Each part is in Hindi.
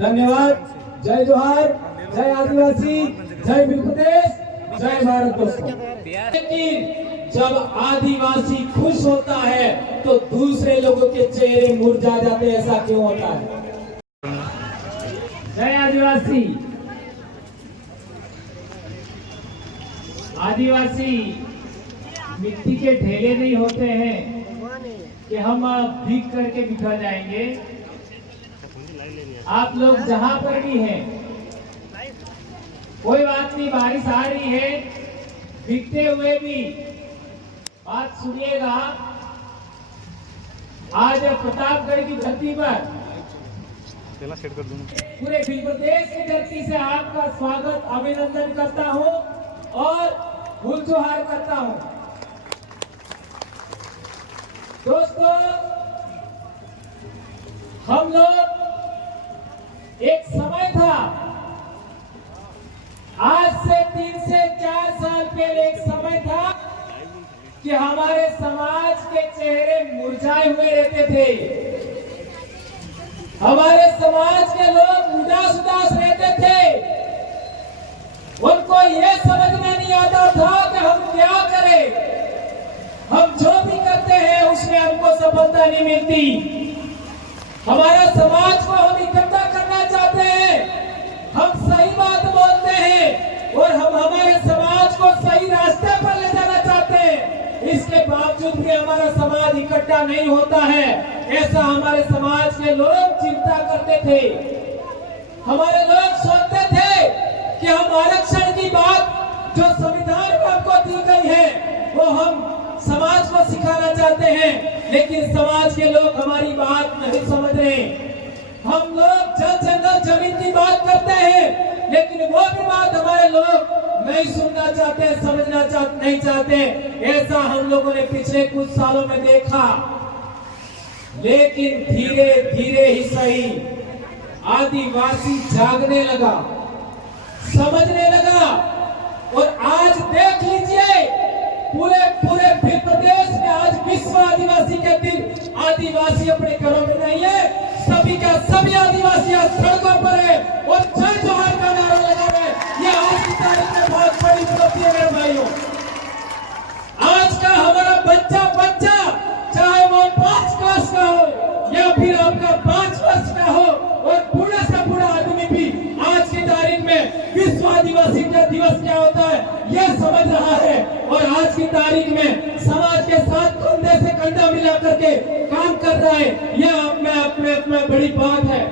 धन्यवाद। जय जोहार, जय आदिवासी, जय भील प्रदेश, जय भारत दोस्तों। लेकिन जब आदिवासी खुश होता है तो दूसरे लोगों के चेहरे मुरझा जाते हैं, ऐसा क्यों होता है? जय आदिवासी। आदिवासी मिट्टी के ढेले नहीं होते हैं कि हम भीग करके बिखर जाएंगे। आप लोग जहां पर भी हैं, कोई बात नहीं, बारिश आ रही है, भीगते हुए भी बात सुनिएगा। आज प्रतापगढ़ की धरती पर पूरे भील प्रदेश की धरती से आपका स्वागत, अभिनंदन करता हूं और फूल जोहार करता हूं। दोस्तों, हम लोग, एक समय था, आज से 3 से 4 साल पहले एक समय था कि हमारे समाज के चेहरे मुरझाए हुए रहते थे। हमारे समाज के लोग उदास उदास रहते थे। उनको यह समझ में नहीं आता था कि हम क्या करें। हम जो भी करते हैं उसमें हमको सफलता नहीं मिलती। हमारा समाज को हम इकट्ठा करना चाहते हैं, हम सही बात बोलते हैं और हम हमारे समाज को सही रास्ते पर ले जाना चाहते हैं। इसके बावजूद भी हमारा समाज इकट्ठा नहीं होता है, ऐसा हमारे समाज के लोग चिंता करते थे। हमारे लोग सोचते थे कि हम आरक्षण की बात जो संविधान में हमको दी गई है वो हम समाज को सिखाना चाहते हैं, लेकिन समाज के लोग हमारी बात नहीं समझ रहे। हम लोग जल जंगल जमीन की बात करते हैं, लेकिन वो भी बात हमारे लोग नहीं सुनना चाहते, समझना नहीं चाहते। ऐसा हम लोगों ने पिछले कुछ सालों में देखा। लेकिन धीरे धीरे ही सही आदिवासी जागने लगा, समझने लगा और आज देख लीजिए पूरे भील प्रदेश में आज विश्व आदिवासी के दिन आदिवासी अपने घरों में नहीं है, सभी का सभी आदिवासी आज सड़कों पर है और जय जोहार का नारा लगा रहे हैं। यह आज की तारीख में बहुत बड़ी उपलब्धि है मेरे भाइयों। आज का हमारा बच्चा चाहे वो 5 क्लास का हो या फिर आपका 5 वर्ष का हो और बूढ़े से बूढ़ा आदमी भी आज की तारीख में विश्व आदिवासी का दिवस क्या होता है यह समझ रहा है और आज की तारीख में समाज के साथ कंधे से कंधा मिला करके काम कर रहा है। यह अपने बड़ी बात है।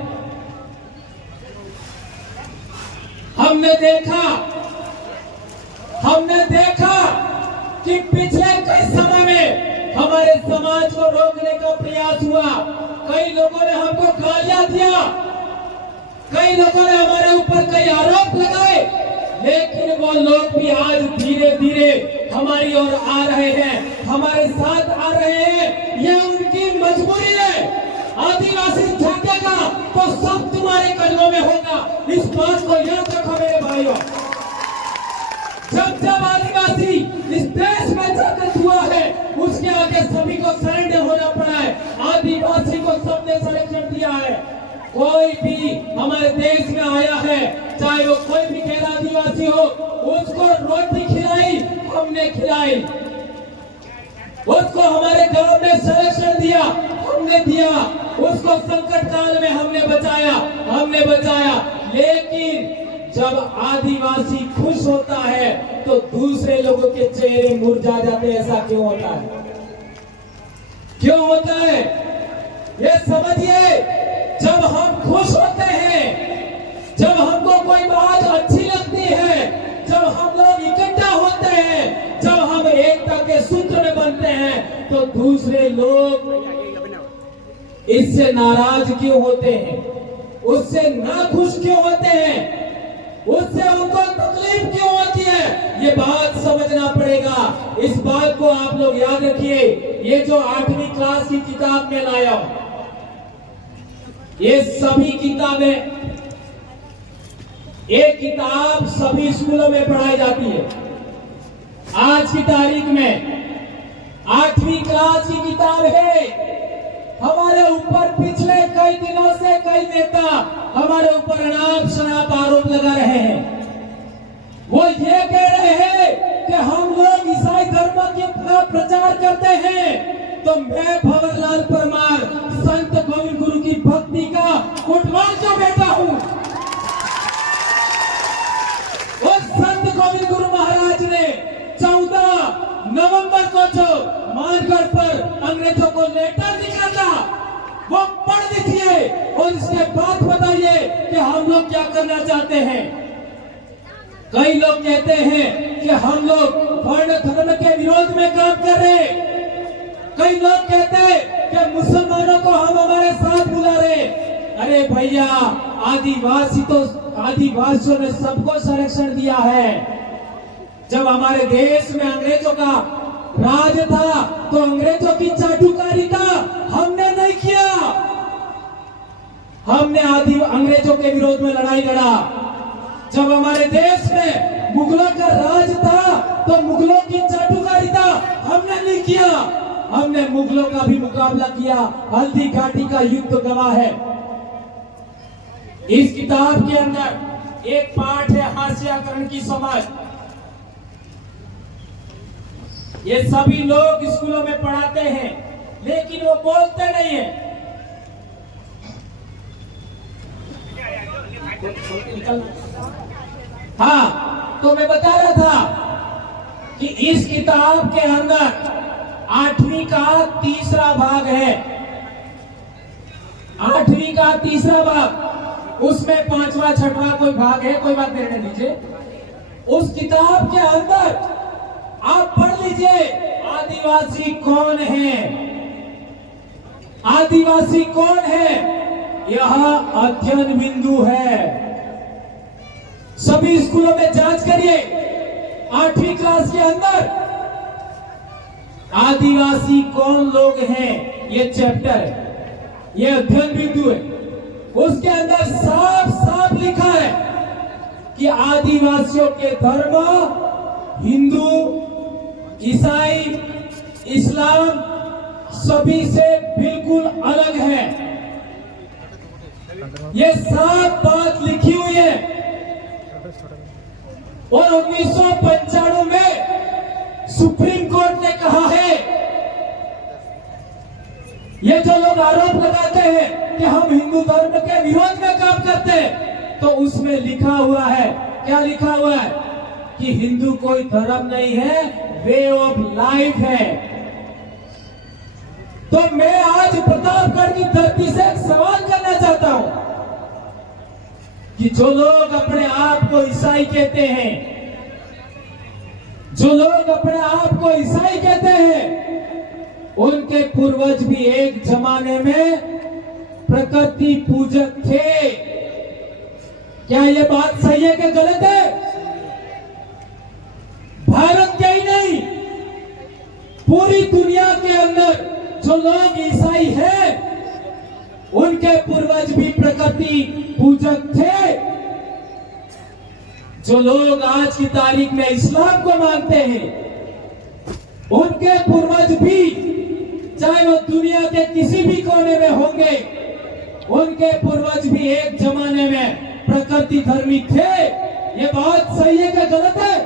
हमने देखा कि पिछले कई समय में हमारे समाज को रोकने का प्रयास हुआ। कई लोगों ने हमको गालियां दिया, कई लोगों ने हमारे ऊपर कई आरोप लगाए, लेकिन वो लोग भी आज धीरे धीरे हमारी ओर आ रहे हैं, हमारे साथ आ रहे हैं। यह उनकी मजबूरी है। आदिवासी जागेगा तो सब तुम्हारे कदमों में होगा, इस बात को याद रखो मेरे भाइयों। जब आदिवासी इस देश में जागृत हुआ है उसके आगे सभी को सरेंडर होना पड़ा है। आदिवासी को सबने संरक्षण दिया है। कोई भी हमारे देश में आया है, चाहे वो कोई भी गैर आदिवासी हो, उसको रोटी खिलाई, हमने खिलाई। उसको हमारे गांव में संरक्षण दिया, हमने दिया। उसको संकट काल में हमने बचाया। लेकिन जब आदिवासी खुश होता है तो दूसरे लोगों के चेहरे मुरझा जाते हैं, ऐसा क्यों होता है? क्यों होता है ये समझिए। जब हम खुश होते हैं, जब हमको कोई बात अच्छी लगती है, जब हम लोग इकट्ठा होते हैं, जब हम एकता के सूत्र में बनते हैं, तो दूसरे लोग इससे नाराज क्यों होते हैं, उससे नाखुश क्यों होते हैं, उससे उनको तकलीफ क्यों होती है? ये बात समझना पड़ेगा। इस बात को आप लोग याद रखिए। ये जो 8वीं क्लास की किताब में लाया हूं, ये सभी किताबें, एक किताब सभी स्कूलों में पढ़ाई जाती है। आज की तारीख में 8वीं क्लास की किताब है। हमारे ऊपर पिछले कई दिनों से कई नेता हमारे ऊपर अनाप शनाप आरोप लगा रहे हैं। वो ये कह रहे हैं कि हम लोग ईसाई धर्म का प्रचार करते हैं। तो मैं भंवरलाल परमार संत गोविंद गुरु की भक्ति का कुटवाल जो बेटा हूं, उस संत गोविंद गुरु महाराज ने 14 नवंबर को जो मानगढ़ पर अंग्रेजों को लेटर निकाला, वो पढ़ लीजिए और इसके बाद बताइए कि हम लोग क्या करना चाहते हैं। कई लोग कहते हैं कि हम लोग वर्ण धर्म के विरोध में काम कर रहे हैं। कई लोग कहते हैं कि मुसलमानों को हम हमारे साथ बुला रहे। अरे भैया, आदिवासियों ने सबको संरक्षण दिया है। जब हमारे देश में अंग्रेजों का राज था तो अंग्रेजों की चाटुकारिता हमने नहीं किया। हमने अंग्रेजों के विरोध में लड़ाई लड़ा। जब हमारे देश में मुगलों का राज था तो मुगलों की चाटुकारिता हमने नहीं किया। हमने मुगलों का भी मुकाबला किया। हल्दी घाटी का युद्ध गवाह है। इस किताब के अंदर एक पाठ है हास्याकरण की समझ। ये सभी लोग स्कूलों में पढ़ाते हैं लेकिन वो बोलते नहीं है। हाँ, तो मैं बता रहा था कि इस किताब के अंदर 8वीं का तीसरा भाग है। 8वीं का तीसरा भाग, उसमें 5वां 6वां कोई भाग है, कोई बात नहीं, रहने दीजिए। उस किताब के अंदर आप पढ़ लीजिए आदिवासी कौन है। आदिवासी कौन है, यह अध्ययन बिंदु है। सभी स्कूलों में जांच करिए। 8वीं क्लास के अंदर आदिवासी कौन लोग हैं, ये चैप्टर है, ये अध्ययन बिंदु है। उसके अंदर साफ साफ लिखा है कि आदिवासियों के धर्म हिंदू, ईसाई, इस्लाम सभी से बिल्कुल अलग है। ये साफ बात लिखी हुई है। और 1995 में सुप्रीम कोर्ट ने कहा है, ये जो लोग आरोप लगाते हैं कि हम हिंदू धर्म के विरोध में काम करते हैं, तो उसमें लिखा हुआ है, क्या लिखा हुआ है कि हिंदू कोई धर्म नहीं है, वे ऑफ लाइफ है। तो मैं आज प्रतापगढ़ की धरती से एक सवाल करना चाहता हूं कि जो लोग अपने आप को ईसाई कहते हैं, जो लोग अपने आप को ईसाई कहते हैं, उनके पूर्वज भी एक जमाने में प्रकृति पूजक थे। क्या ये बात सही है कि गलत है? भारत के ही नहीं, पूरी दुनिया के अंदर जो लोग ईसाई हैं, उनके पूर्वज भी प्रकृति पूजक थे। जो लोग आज की तारीख में इस्लाम को मानते हैं, उनके पूर्वज भी, चाहे वो दुनिया के किसी भी कोने में होंगे, उनके पूर्वज भी एक जमाने में प्रकृति धर्मी थे। ये बात सही है कि गलत है?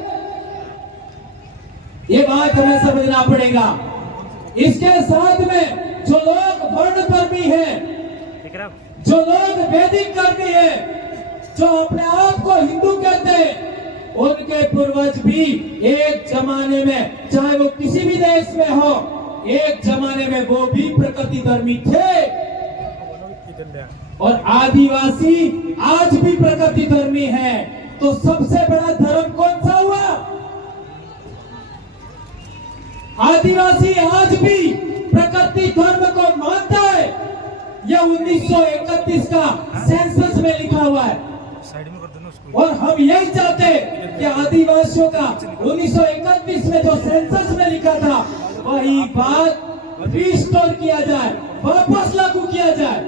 ये बात हमें समझना पड़ेगा। इसके साथ में जो लोग वर्ण धर्मी हैं, जो लोग वैदिक धर्मी हैं, जो अपने आप को हिंदू कहते हैं, उनके पूर्वज भी एक जमाने में, चाहे वो किसी भी देश में हो, एक जमाने में वो भी प्रकृति धर्मी थे। और आदिवासी आज भी प्रकृति धर्मी है। तो सबसे बड़ा धर्म कौन सा हुआ? आदिवासी आज भी प्रकृति धर्म को मानता है। यह 1931 का सेंसस में लिखा हुआ है। और हम यही चाहते हैं कि आदिवासियों का 1931 में जो सेंसस में लिखा था, वही बात रिस्टोर किया जाए, वापस लागू किया जाए।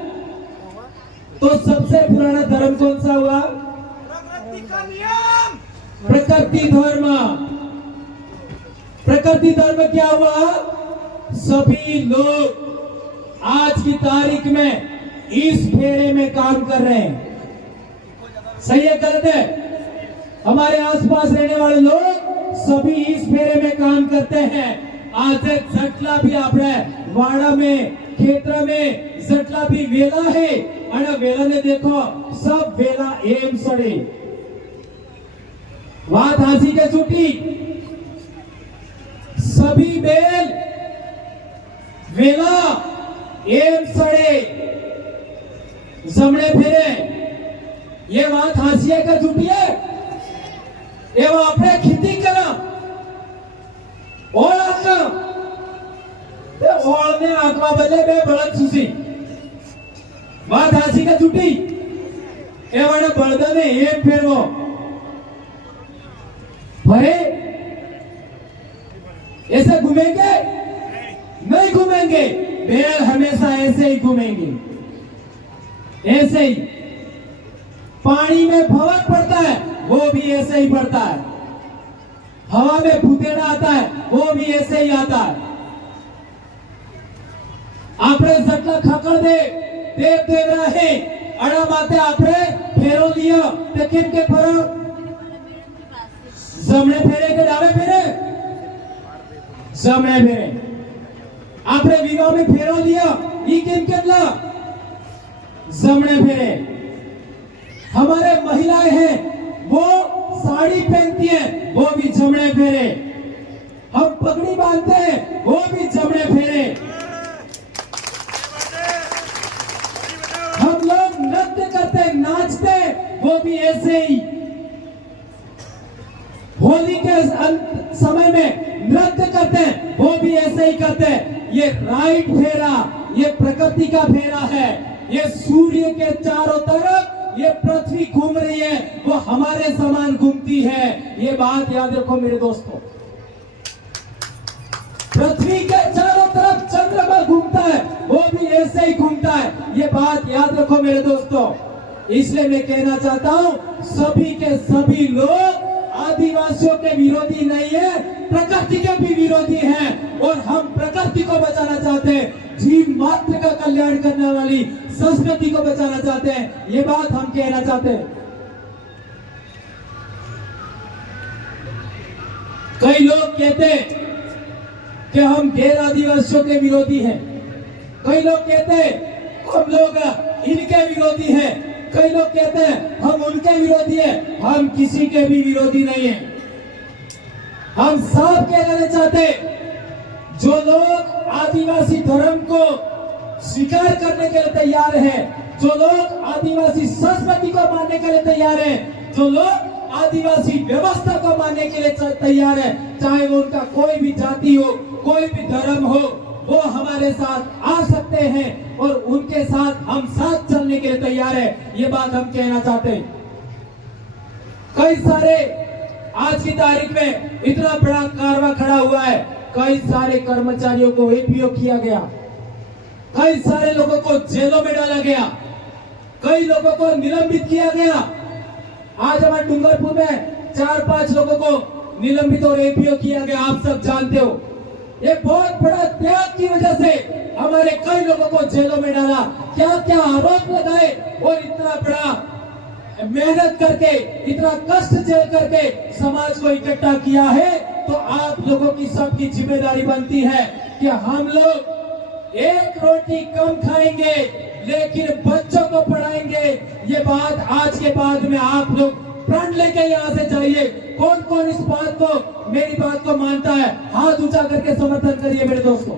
तो सबसे पुराना धर्म कौन सा हुआ? प्रकृति धर्म। प्रकृति धर्म क्या हुआ? सभी लोग आज की तारीख में इस फेरे में काम कर रहे हैं। सही है गलत है? हमारे आसपास रहने वाले लोग सभी इस फेरे में काम करते हैं। आज जटला भी आपने वाड़ा में क्षेत्र में जटला भी वेला है और वेला ने देखो सब वेला एम सड़े बात हासी के छुट्टी सभी बेल वेला एम सड़े जमने फिरे ये बात हासिया का छुट्टी है एवं अपने खेती करा और ने आत्मा बदले बे बड़द सुसी बात हासी का छुट्टी एवं बड़दा ने एक फिर वो भरे ऐसे घूमेंगे नहीं घूमेंगे बैल हमेशा ऐसे ही घूमेंगे ऐसे ही पानी में भंवर पड़ता है वो भी ऐसे ही पड़ता है हवा में फुतेड़ा आता है वो भी ऐसे ही आता है आपने जटला खाकर दे देव देव रहे अड़ा माते आपने फेरो लिया तो किन के फरो जमने फेरे के डावे फेरे जमने फेरे आपने विवाह में फेरो लिया ये किन के ला जमने फेरे हमारे महिलाएं हैं वो साड़ी पहनती हैं वो भी जमने फेरे हम पगड़ी बांधते हैं वो भी जमने फेरे हम लोग नृत्य करते नाचते वो भी ऐसे ही होली के समय में नृत्य करते हैं वो भी ऐसे ही करते हैं ये राइट फेरा ये प्रकृति का फेरा है ये सूर्य के चारों तरफ ये पृथ्वी घूम रही है वो हमारे समान घूमती है ये बात याद रखो मेरे दोस्तों पृथ्वी के चारों तरफ चंद्रमा घूमता है वो भी ऐसे ही घूमता है ये बात याद रखो मेरे दोस्तों इसलिए मैं कहना चाहता हूं सभी के सभी लोग आदिवासियों के विरोधी नहीं है प्रकृति के भी विरोधी हैं और हम प्रकृति को बचाना चाहते हैं जीव मात्र का कल्याण करने वाली संस्कृति को बचाना चाहते हैं ये बात हम कहना चाहते हैं कई लोग कहते हैं कि हम गैर आदिवासियों के विरोधी हैं कई लोग कहते हैं हम लोग इनके विरोधी हैं कई लोग कहते हैं हम उनके विरोधी हैं हम किसी के भी विरोधी नहीं हैं हम साफ कहना चाहते जो लोग आदिवासी धर्म को स्वीकार करने के लिए तैयार हैं जो लोग आदिवासी संस्कृति को मानने के लिए तैयार हैं जो लोग आदिवासी व्यवस्था को मानने के लिए तैयार है चाहे वो उनका कोई भी जाति हो कोई भी धर्म हो वो हमारे साथ आ सकते हैं और उनके साथ हम साथ चलने के लिए तैयार है ये बात हम कहना चाहते हैं कई सारे आज की तारीख में इतना बड़ा कारवा खड़ा हुआ है कई सारे कर्मचारियों को एपीओ किया गया कई सारे लोगों को जेलों में डाला गया कई लोगों को निलंबित किया गया आज हमारे डूंगरपुर में 4-5 लोगों को निलंबित और एपीओ किया गया आप सब जानते हो ये बहुत बड़ा त्याग की वजह से हमारे कई लोगों को जेलों में डाला क्या क्या आरोप लगाए और इतना बड़ा मेहनत करके इतना कष्ट झेल करके समाज को इकट्ठा किया है तो आप लोगों की सबकी जिम्मेदारी बनती है कि हम लोग एक रोटी कम खाएंगे लेकिन बच्चों को पढ़ाएंगे ये बात आज के बाद में आप लोग प्रण लेके यहाँ से जाइए कौन कौन इस बात को मेरी बात को मानता है हाथ ऊंचा करके समर्थन करिए मेरे दोस्तों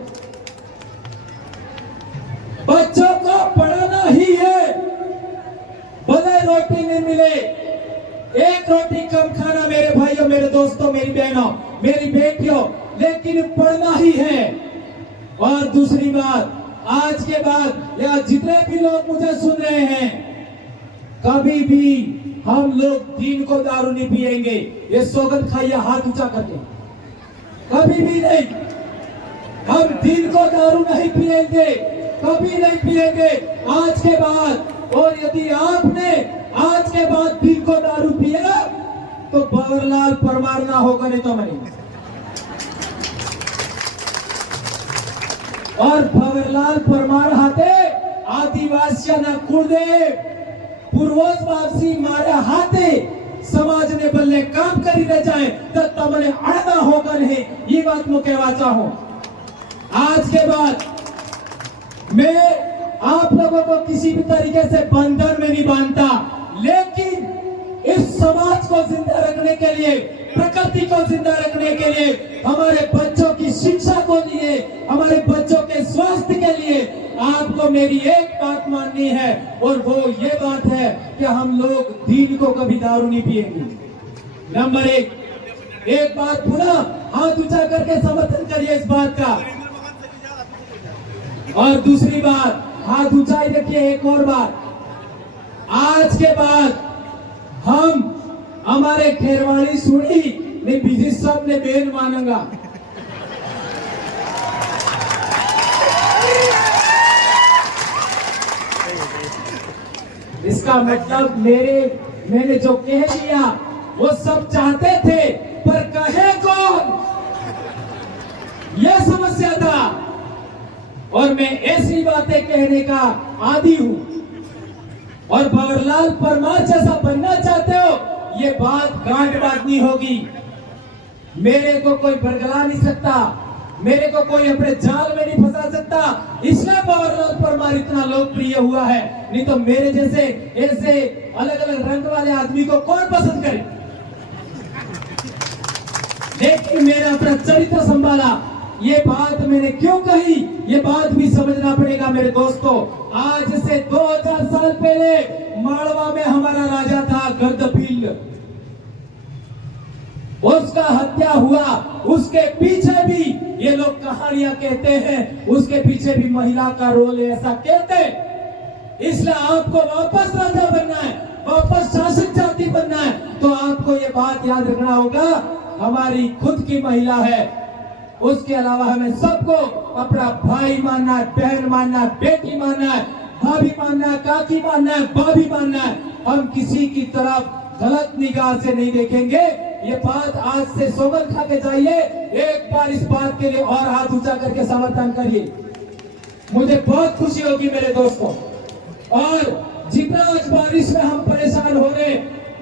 बच्चों को पढ़ाना ही है भले रोटी नहीं मिले एक रोटी कम खाना मेरे भाइयों मेरे दोस्तों मेरी बहनों मेरी बेटियों लेकिन पढ़ना ही है और दूसरी बात आज के बाद या जितने भी लोग मुझे सुन रहे हैं कभी भी हम लोग दिन को दारू नहीं पिएंगे ये सौगंध खाइए हाथ ऊंचा करके कभी भी नहीं हम दिन को दारू नहीं पिएंगे कभी नहीं पिएंगे आज के बाद और यदि आपने आज के बाद दिन को दारू पिया तो भंवरलाल परमार ना होगा नहीं तो मरेंगे और भंवरलाल परमार हाथे आदिवासियों ना कुलदेव પૂર્વજ વાપસી મારા હાથે સમાજને બદલે કામ કરી રહે જાય તો તમને આડા હોकर है ये बात मैं कहना चाहूं। आज के बाद मैं आप लोगों को किसी भी तरीके से बंधन में नहीं बांधता, लेकिन इस समाज को जिंदा रखने के लिए, प्रकृति को जिंदा रखने के लिए, हमारे बच्चों की शिक्षा को लिए, हमारे बच्चों के स्वास्थ्य के लिए आपको मेरी एक बात माननी है, और वो ये बात है कि हम लोग दिन को कभी दारू नहीं पिएंगे। नंबर एक बात पुनः हाथ ऊंचा करके समर्थन करिए इस बात का। और दूसरी बात, हाथ ऊंचाई रखिए। एक और बात, आज के बाद हम हमारे घेरवाड़ी सुनी ने बीजी सब ने बेन मानेगा। इसका मतलब मैंने जो कह दिया वो सब चाहते थे, पर कहे कौन, यह समस्या था। और मैं ऐसी बातें कहने का आदी हूं, और भंवरलाल परमार जैसा बनना चाहते हो, ये बात गांठ बांधनी होगी। मेरे को कोई बरगला नहीं सकता, मेरे को कोई अपने जाल में नहीं फंसा सकता, इसलिए भंवरलाल परमार इतना लोकप्रिय हुआ है। नहीं तो मेरे जैसे ऐसे अलग अलग रंग वाले आदमी को कौन पसंद करे। लेकिन मैंने अपना चरित्र संभाला। ये बात मैंने क्यों कही, ये बात भी समझना पड़ेगा मेरे दोस्तों। आज से 2000 साल पहले मालवा में हमारा राजा था गर्दभील, उसका हत्या हुआ, उसके पीछे भी ये लोग कहानियां कहते हैं, उसके पीछे भी महिला का रोल है ऐसा कहते हैं। इसलिए आपको वापस राजा बनना है, वापस शासक जाति बनना है, तो आपको ये बात याद रखना होगा, हमारी खुद की महिला है, उसके अलावा हमें सबको अपना भाई मानना है, बहन मानना है, बेटी मानना है, भाभी मानना है, काकी मानना है, भाभी मानना है। हम किसी की तरफ गलत निगाह से नहीं देखेंगे। ये बात आज से सौगंध खा के जाइए। एक बार इस बात के लिए और हाथ ऊंचा करके समर्थन करिए, मुझे बहुत खुशी होगी मेरे दोस्तों। और जितना आज बारिश में हम परेशान हो रहे,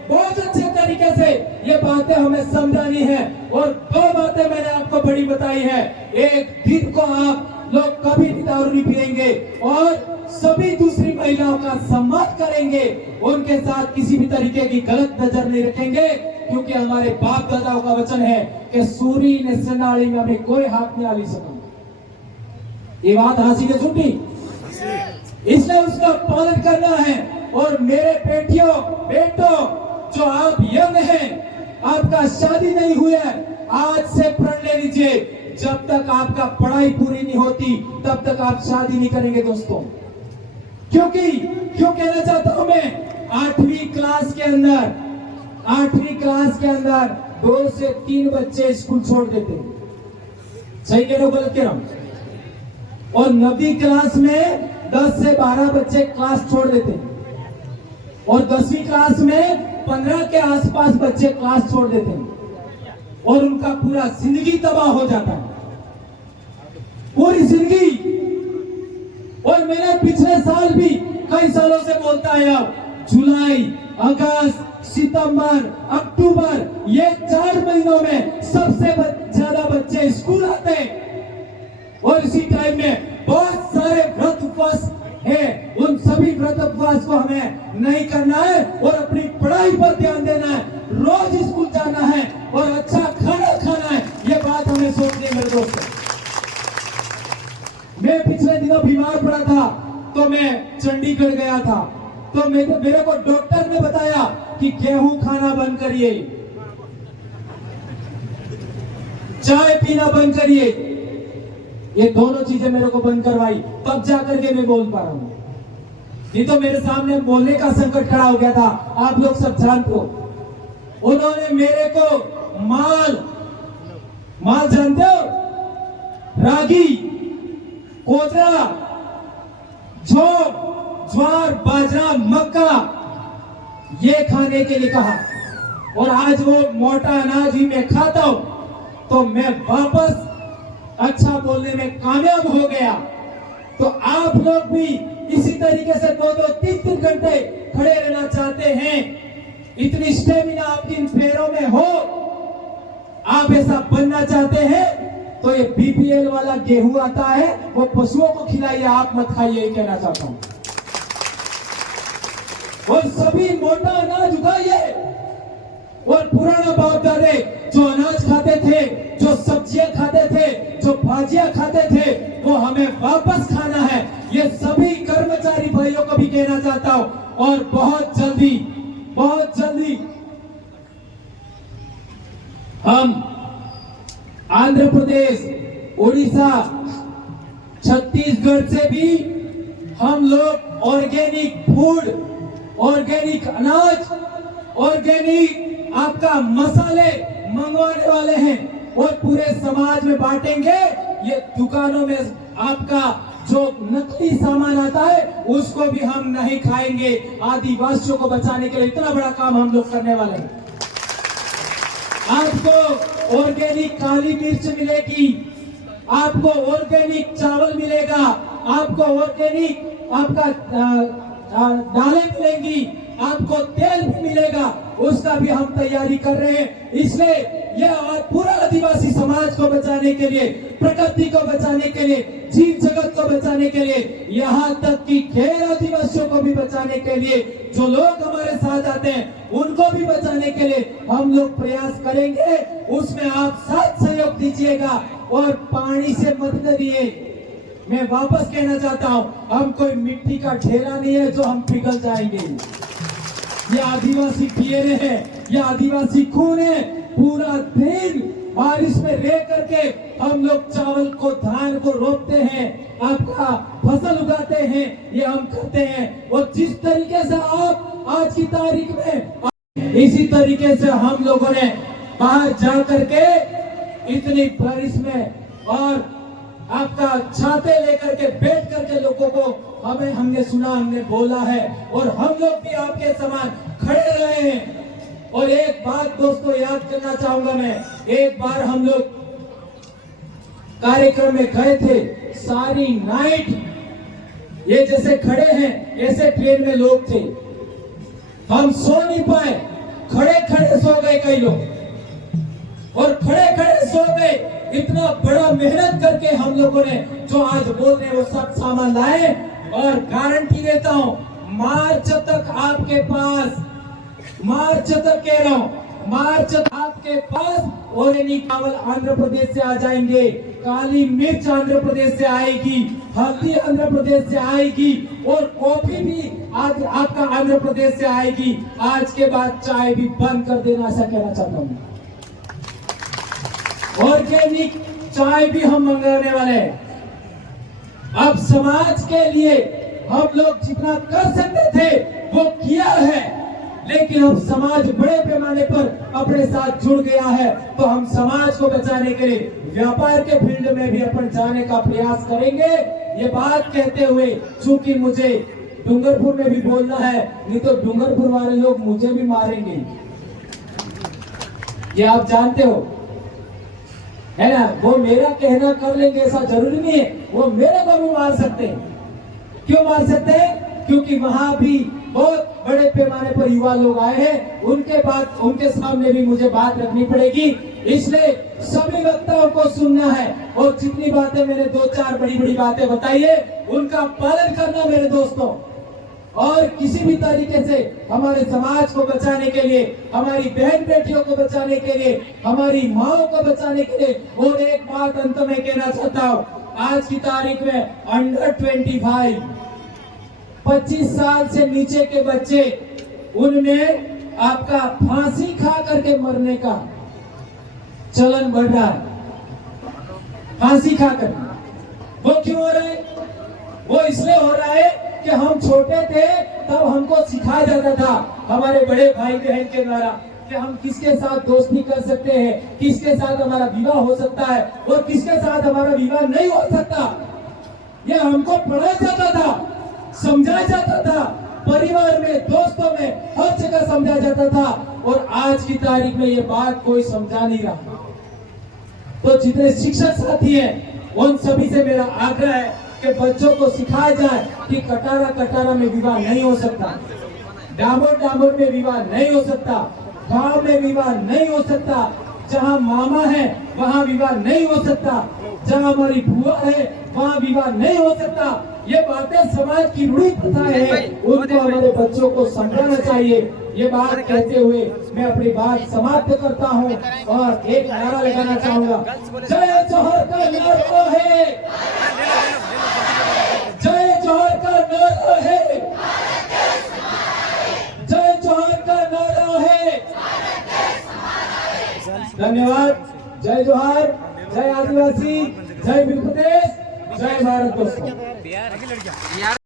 बहुत अच्छे तरीके से ये बातें हमें समझानी है। और दो बातें मैंने आपको बड़ी बताई है। एक, दिन को आप लोग कभी भी दारू नहीं पिएंगे, और सभी दूसरी महिलाओं का सम्मान करेंगे, उनके साथ किसी भी तरीके की गलत नजर नहीं रखेंगे, क्योंकि हमारे बाप दादाओं का वचन है कि सूरी ने सेनाड़ी में हमें कोई हाथ नहीं डाली सका। ये बात हंसी ने सुनी, इसलिए उसका पालन करना है। और मेरे बेटों जो आप यंग हैं, आपका शादी नहीं हुई है, आज से प्रण ले लीजिए, जब तक आपका पढ़ाई पूरी नहीं होती तब तक आप शादी नहीं करेंगे दोस्तों। क्योंकि क्यों कहना चाहता हूं मैं, 8वीं क्लास के अंदर 2 से 3 बच्चे स्कूल छोड़ देते, सही कह रहा हूं गलत कह रहा हूं। और 9वीं क्लास में 10 से 12 बच्चे क्लास छोड़ देते, और 10वीं क्लास में 15 के आसपास बच्चे क्लास छोड़ देते हैं, और उनका पूरा जिंदगी तबाह हो जाता है, पूरी जिंदगी। और मैंने पिछले साल भी कई सालों से बोलता आया, जुलाई, अगस्त, सितंबर, अक्टूबर, ये 4 महीनों में सबसे ज्यादा बच्चे स्कूल आते हैं। और इसी टाइम में बहुत सारे व्रत उपवास है, उन सभी व्रत उपवास को हमें नहीं करना है, और अपनी पढ़ाई पर ध्यान देना है, रोज स्कूल जाना है, और अच्छा खाना खाना है। ये बात हमें सोचनी है मेरे दोस्तों। मैं पिछले दिनों बीमार पड़ा था, तो मैं चंडीगढ़ गया था, तो मेरे को डॉक्टर ने बताया कि गेहूं खाना बंद करिए, चाय पीना बंद करिए। ये दोनों चीजें मेरे को बंद करवाई, तब जाकर के मैं बोल पा रहा हूं। नहीं तो मेरे सामने बोलने का संकट खड़ा हो गया था, आप लोग सब जानते हो। उन्होंने मेरे को माल जानते हो, रागी, कोदरा, जौ, ज्वार, बाजरा, मक्का, ये खाने के लिए कहा। और आज वो मोटा अनाज ही मैं खाता हूं, तो मैं वापस अच्छा बोलने में कामयाब हो गया। तो आप लोग भी इसी तरीके से 2-2, 3-3 घंटे खड़े रहना चाहते हैं, इतनी स्टेमिना आपकी इन पैरों में हो, आप ऐसा बनना चाहते हैं, तो ये बीपीएल वाला गेहूं आता है वो पशुओं को खिलाइए, आप मत खाइए, ये कहना चाहता हूं। और सभी मोटा अनाज उगाइए, और पुराना बाप दादे जो अनाज खाते थे, जो सब्जियां खाते थे, जो भाजियां खाते थे, वो हमें वापस खाना है। ये सभी कर्मचारी भाइयों को भी कहना चाहता हूं। और बहुत जल्दी हम आंध्र प्रदेश, उड़ीसा, छत्तीसगढ़ से भी हम लोग ऑर्गेनिक फूड, ऑर्गेनिक अनाज, ऑर्गेनिक आपका मसाले मंगवाने वाले हैं और पूरे समाज में बांटेंगे। ये दुकानों में आपका जो नकली सामान आता है उसको भी हम नहीं खाएंगे। आदिवासियों को बचाने के लिए इतना बड़ा काम हम लोग करने वाले हैं। आपको ऑर्गेनिक काली मिर्च मिलेगी, आपको ऑर्गेनिक चावल मिलेगा, आपको ऑर्गेनिक आपका दालें मिलेंगी, आपको तेल भी मिलेगा, उसका भी हम तैयारी कर रहे हैं। इसलिए यह पूरा आदिवासी समाज को बचाने के लिए, प्रकृति को बचाने के लिए, जीव जगत को बचाने के लिए, यहाँ तक कि गैर आदिवासियों को भी बचाने के लिए, जो लोग हमारे साथ आते हैं उनको भी बचाने के लिए हम लोग प्रयास करेंगे। उसमें आप साथ सहयोग दीजिएगा और पानी से मत डरिए। मैं वापस कहना चाहता हूँ, हम कोई मिट्टी का ढेला नहीं है जो हम पिघल जाएंगे। ये आदिवासी डीएनए है, ये आदिवासी खून है। पूरा दिन बारिश में रह करके हम लोग चावल को, धान को रोपते हैं, आपका फसल उगाते हैं, ये हम करते हैं। और जिस तरीके से आप आज की तारीख में, इसी तरीके से हम लोगों ने बाहर जा करके इतनी बारिश में और आपका छाते लेकर के बैठ करके लोगों को हमने सुना, हमने बोला है, और हम लोग भी आपके समान खड़े रहे हैं। और एक बात दोस्तों याद करना चाहूंगा मैं, एक बार हम लोग कार्यक्रम में गए थे, सारी नाइट ये जैसे खड़े हैं ऐसे ट्रेन में लोग थे, हम सो नहीं पाए, खड़े खड़े सो गए कई लोग, और खड़े खड़े सो गए। इतना बड़ा मेहनत करके हम लोगों ने जो आज बोल रहे हैं वो सब सामान लाए, और गारंटी देता हूं मार्च तक आपके पास, मार्च तक कह रहा हूं, मार्च तक आपके पास ऑर्गेनिक चावल आंध्र प्रदेश से आ जाएंगे, काली मिर्च आंध्र प्रदेश से आएगी, हल्दी आंध्र प्रदेश से आएगी, और कॉफी भी आज आपका आंध्र प्रदेश से आएगी। आज के बाद चाय भी बंद कर देना, ऐसा कहना चाहता हूं। ऑर्गेनिक चाय भी हम मंगाने वाले हैं। अब समाज के लिए हम लोग जितना कर सकते थे वो किया है, लेकिन अब समाज बड़े पैमाने पर अपने साथ जुड़ गया है, तो हम समाज को बचाने के लिए व्यापार के फील्ड में भी अपन जाने का प्रयास करेंगे। ये बात कहते हुए, चूंकि मुझे डूंगरपुर में भी बोलना है, नहीं तो डूंगरपुर वाले लोग मुझे भी मारेंगे, ये आप जानते हो, है ना। वो मेरा कहना कर लेंगे ऐसा जरूरी नहीं है, वो मेरे को भी मार सकते हैं। क्यों मार सकते हैं? क्योंकि वहां भी बहुत बड़े पैमाने पर युवा लोग आए हैं, उनके सामने भी मुझे बात रखनी पड़ेगी। इसलिए सभी वक्ताओं को सुनना है, और जितनी बातें मैंने 2-4 बड़ी बातें बताई है उनका पालन करना मेरे दोस्तों। और किसी भी तरीके से हमारे समाज को बचाने के लिए, हमारी बहन बेटियों को बचाने के लिए, हमारी माओ को बचाने के लिए, और एक बात अंत में कहना चाहता हूँ, आज की तारीख में अंडर 25 साल से नीचे के बच्चे, उनमें आपका फांसी खा करके मरने का चलन बढ़ रहा है। फांसी खाकर वो क्यों हो रहा है? वो इसलिए हो रहा है कि हम छोटे थे तब हमको सिखाया जाता था हमारे बड़े भाई बहन के द्वारा कि हम किसके साथ दोस्ती कर सकते हैं, किसके साथ हमारा विवाह हो सकता है और किसके साथ हमारा विवाह नहीं हो सकता। यह हमको पढ़ाया जाता था, समझाया जाता था, परिवार में, दोस्तों में, हर जगह समझाया जाता था। और आज की तारीख में ये बात कोई समझा नहीं रहा। तो जितने शिक्षक साथी हैं उन सभी से मेरा आग्रह है कि बच्चों को सिखाया जाए कि कटारा कटारा में विवाह नहीं हो सकता, डामर डामर में विवाह नहीं हो सकता, गांव में विवाह नहीं हो सकता, जहां मामा है वहां विवाह नहीं हो सकता, जहां हमारी बुआ है वहां विवाह नहीं हो सकता। ये बातें समाज की रूढ़ी प्रथा है, उनको हमारे बच्चों को समझाना चाहिए। ये बात कहते हुए मैं अपनी बात समाप्त करता हूं और एक नारा लगाना चाहूंगा, जय जोहर का नारा है, जय जोहर का नारा है, जय जोहर का नारा है। धन्यवाद। जय जोहर, जय आदिवासी, जय विप्रदेश, जय भारत दोस्तों।